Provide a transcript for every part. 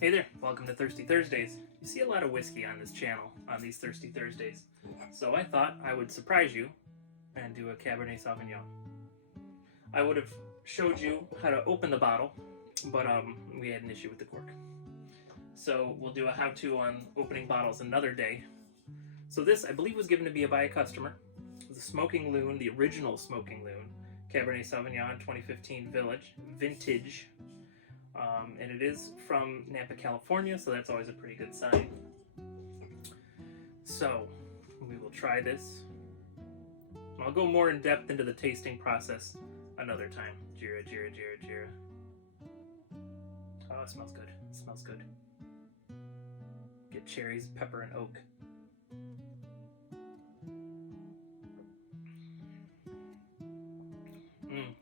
Hey there, welcome to Thirsty Thursdays. You see a lot of whiskey on this channel on these Thirsty Thursdays, so I thought I would surprise you and do a Cabernet Sauvignon. I would have showed you how to open the bottle, but we had an issue with the cork. So we'll do a how-to on opening bottles another day. So this, I believe, was given to me by a customer. The Smoking Loon, the original Smoking Loon, Cabernet Sauvignon 2015 vintage. And it is from Napa, California, so that's always a pretty good sign. So we will try this. I'll go more in depth into the tasting process another time. Jira, jira, jira, jira. Oh, it smells good. It smells good. Get cherries, pepper, and oak.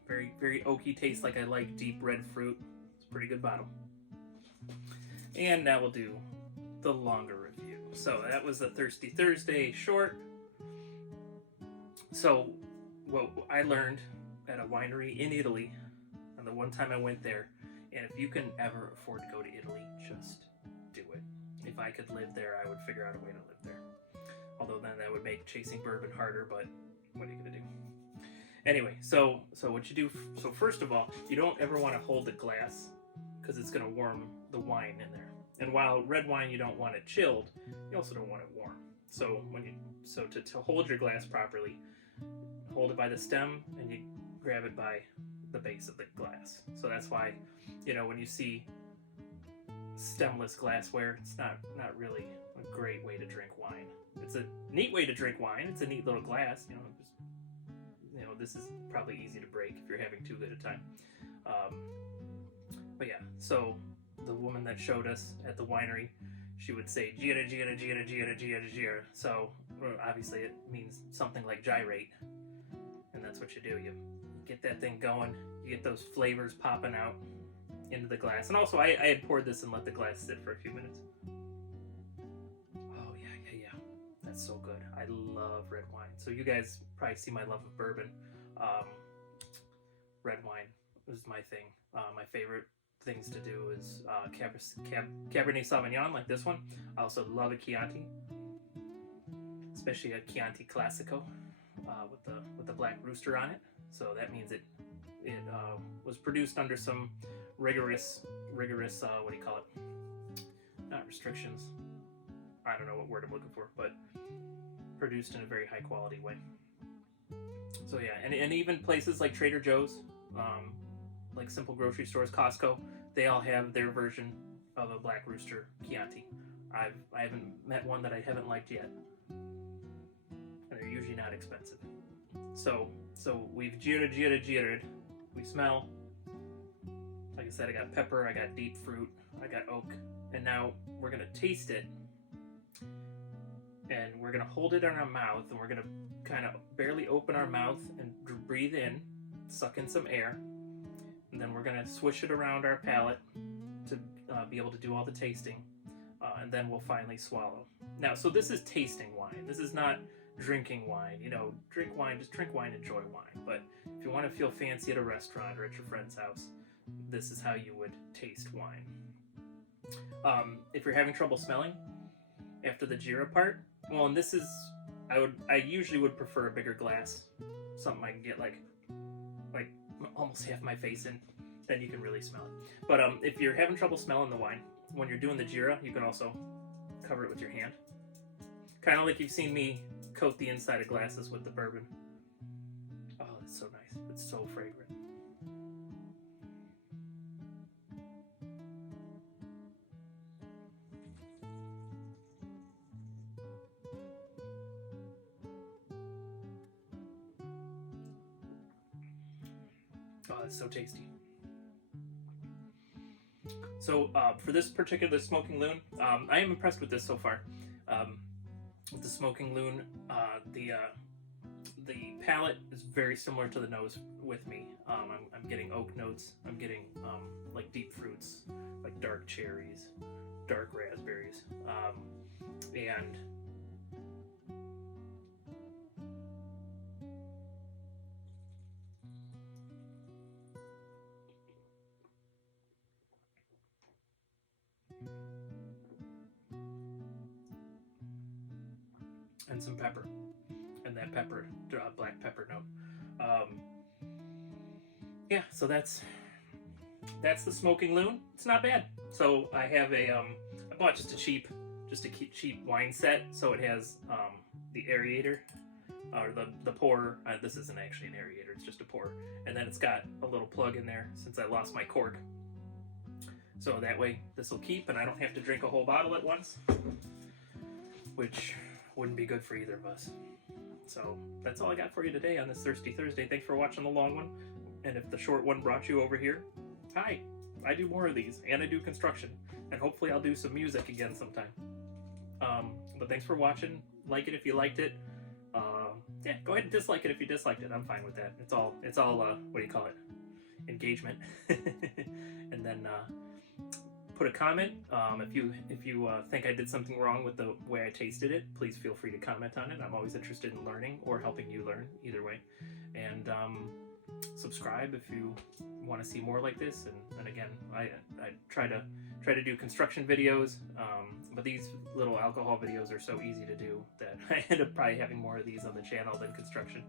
Very, very oaky taste, like I like deep red fruit. Pretty good bottle. And now we'll do the longer review. So that was the Thirsty Thursday short. So what I learned at a winery in Italy, and the one time I went there, and if you can ever afford to go to Italy, just do it. If I could live there, I would figure out a way to live there. Although then that would make chasing bourbon harder, but what are you gonna do? Anyway, so what you do, so first of all, you don't ever want to hold the glass because it's going to warm the wine in there. And while red wine, you don't want it chilled, you also don't want it warm. So to hold your glass properly, hold it by the stem and you grab it by the base of the glass. So that's why, when you see stemless glassware, it's not really a great way to drink wine. It's a neat way to drink wine. It's a neat little glass, this is probably easy to break if you're having too good a time. But yeah, so the woman that showed us at the winery, she would say gira, gira, gira, gira, gira, gira. So obviously it means something like gyrate. And that's what you do. You get that thing going, you get those flavors popping out into the glass. And also I had poured this and let the glass sit for a few minutes. Oh yeah. That's so good. I love red wine. So you guys probably see my love of bourbon. Red wine is my thing. My favorite things to do is Cabernet Sauvignon, like this one. I also love a Chianti, especially a Chianti Classico with the black rooster on it. So that means it was produced under some rigorous what do you call it? Not restrictions. I don't know what word I'm looking for, but produced in a very high quality way. So yeah, and even places like Trader Joe's, like simple grocery stores, Costco, they all have their version of a Black Rooster Chianti. I haven't met one that I haven't liked yet, and they're usually not expensive. So we've jired. We smell. Like I said, I got pepper, I got deep fruit, I got oak, and now we're gonna taste it. And we're gonna hold it in our mouth, and we're gonna kind of barely open our mouth and breathe in, suck in some air, and then we're gonna swish it around our palate to be able to do all the tasting, and then we'll finally swallow. Now, so this is tasting wine. This is not drinking wine. Drink wine, just drink wine, enjoy wine. But if you want to feel fancy at a restaurant or at your friend's house, this is how you would taste wine. If you're having trouble smelling after the Jira part, well, and this is, I usually would prefer a bigger glass, something I can get like almost half my face in, then you can really smell it. But if you're having trouble smelling the wine, when you're doing the Jira, you can also cover it with your hand. Kind of like you've seen me coat the inside of glasses with the bourbon. Oh, that's so nice. It's so fragrant. Oh, that's so tasty. So for this particular Smoking Loon, I am impressed with this so far. With the Smoking Loon, the palate is very similar to the nose with me. I'm getting oak notes. I'm getting like deep fruits, like dark cherries, dark raspberries, and and some pepper, and that pepper, black pepper note. Yeah, so that's the Smoking Loon. It's not bad. So I have I bought just a cheap wine set. So it has the aerator, or the pour. This isn't actually an aerator, it's just a pour. And then it's got a little plug in there since I lost my cork. So that way this will keep, and I don't have to drink a whole bottle at once, which wouldn't be good for either of us. So that's all I got for you today on this Thirsty Thursday. Thanks for watching the long one. And if the short one brought you over here, hi, I do more of these, and I do construction, and hopefully I'll do some music again sometime. But thanks for watching. Like it if you liked it. Yeah, go ahead and dislike it if you disliked it. I'm fine with that. It's all what do you call it? Engagement. And then put a comment. If you think I did something wrong with the way I tasted it, please feel free to comment on it. I'm always interested in learning or helping you learn, either way. And subscribe if you want to see more like this. And again, I try to do construction videos, but these little alcohol videos are so easy to do that I end up probably having more of these on the channel than construction.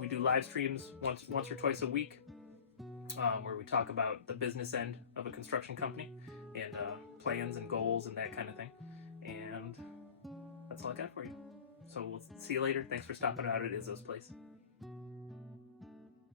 We do live streams once or twice a week, where we talk about the business end of a construction company and plans and goals and that kind of thing. And that's all I got for you. So we'll see you later. Thanks for stopping out at Izzo's place.